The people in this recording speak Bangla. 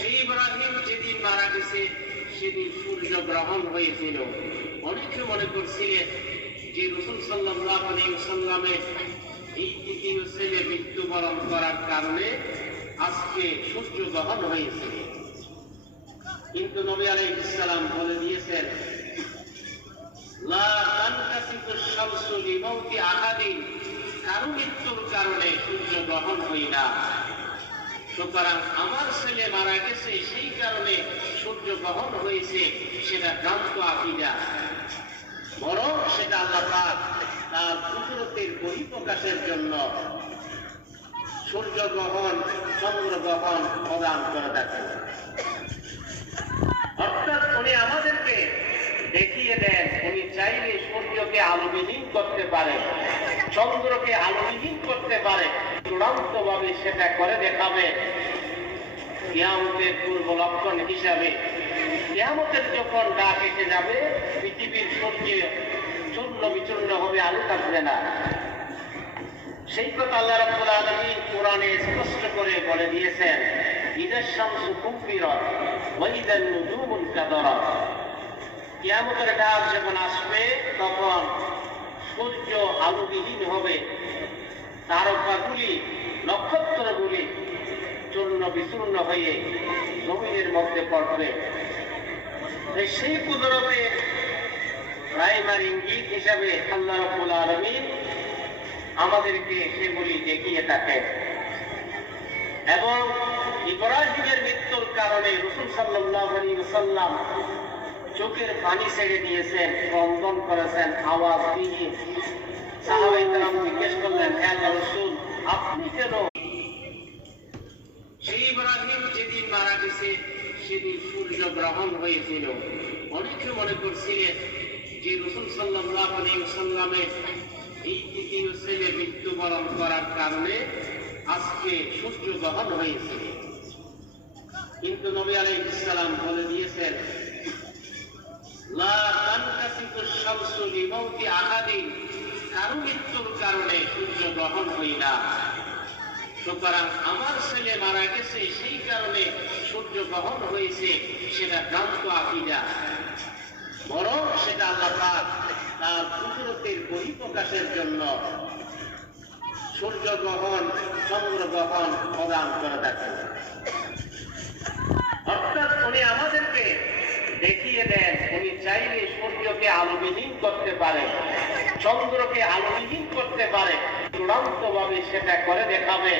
সেই ইব্রাহিম যেদিন মারা গেছে সেদিন সূর্য গ্রহণ হয়েছিল। অনেকে মনে করছিলেন যে রাসূল সাল্লাল্লাহু আলাইহি ওয়াসাল্লামের এই দ্বিতীয় ছেলে মৃত্যুবরণ করার কারণে আজকে সূর্য গ্রহণ হয়েছে। কিন্তু নবী আলাইহিস সালাম বলে দিয়েছেন, লা তানকাসিফু শামসু লিমাউতি আহাদিন, কারো মৃত্যুর কারণে সূর্য গ্রহণ হয় না। সুতরাং আমার ছেলে মারা গেছে সেই কারণে সূর্য গ্রহণ হয়েছে, সেটা ভ্রান্ত আকীদা। বরং সেটা আল্লাহ পাক তার কুদরতের বহিঃপ্রকাশের জন্য সূর্য গ্রহণ, চন্দ্র গ্রহণ প্রদান করে থাকেন। অর্থাৎ উনি আমাদেরকে দেখিয়ে দেন, উনি চাইলে সূর্যকে আলোবিহীন করতে পারে, চন্দ্রকে আলোবিহীন করতে পারে, চূড়ান্ত ভাবে সেটা করে দেখাবে। কিয়ামতের পূর্ব লক্ষণ হিসাবে কিয়ামতের যখন ডাক এসে যাবে, পৃথিবীর সূর্য চূর্ণ বিচূর্ণ হবে, আলো থাকবে না। সেই কথা আল্লাহ রাব্বুল আলামিন কোরআনে স্পষ্ট করে বলে দিয়েছেন, ইযা শামসু কুব্বিরাত ওয়া ইযান নুজুমু কাদারাত। কিয়ামতের ডাক যখন আসবে তখন সূর্য আলোবিহীন হবে, তারকাগুলি, নক্ষত্রগুলি চূর্ণ বিচূর্ণ হয়ে জমিনের মধ্যে পড়বে। সেই কুদরতের প্রাইমারি ইঙ্গিত হিসাবে আল্লাহ রাব্বুল আলামিন আমাদেরকে সেগুলি দেখিয়ে থাকেন। এবং ইব্রাহিমের মৃত্যুর কারণে রাসূল সাল্লাল্লাহু আলাইহি ওয়াসাল্লাম চোখের পানি ছেড়ে দিয়েছেন, ক্রন্দন করেছেন, আওয়াজ দিয়ে। সাহাবায়ে কেরাম জিজ্ঞেস করলেন, হে আল্লাহর রাসূল, আপনি কেন? সেই ইব্রাহিম যেদিন মারা গেছে সেদিন সূর্য গ্রহণ হয়েছিল। অনেকে মনে করছিলেন যে রাসূল সাল্লাল্লাহু আলাইহি ওয়াসাল্লামের এই দ্বিতীয় ছেলে মৃত্যুবরণ করার কারণে আজকে সূর্য গ্রহণ হয়েছে। কিন্তু নবী আলাইহিস সালাম বলে দিয়েছেন, লা তানকাসিফু শামসু লিমাউতি আহাদিন, কারো মৃত্যুর কারণে সূর্য গ্রহণ হয় না। সুতরাং আমার ছেলে মারা গেছে সেই কারণে সূর্য গ্রহণ হয়েছে, সেটা ভ্রান্ত আকীদা। বরং সেটা আল্লাহ পাক তার কুদরতের বহিঃপ্রকাশের জন্য সূর্য গ্রহণ, চন্দ্র গ্রহণ প্রদান করে থাকেন। অর্থাৎ উনি আমাদেরকে দেখিয়ে দেন, উনি চাইলে সূর্যকে আলোবিহীন করতে পারে, চন্দ্রকে আলোবিহীন করতে পারে, চূড়ান্ত ভাবে সেটা করে দেখাবে।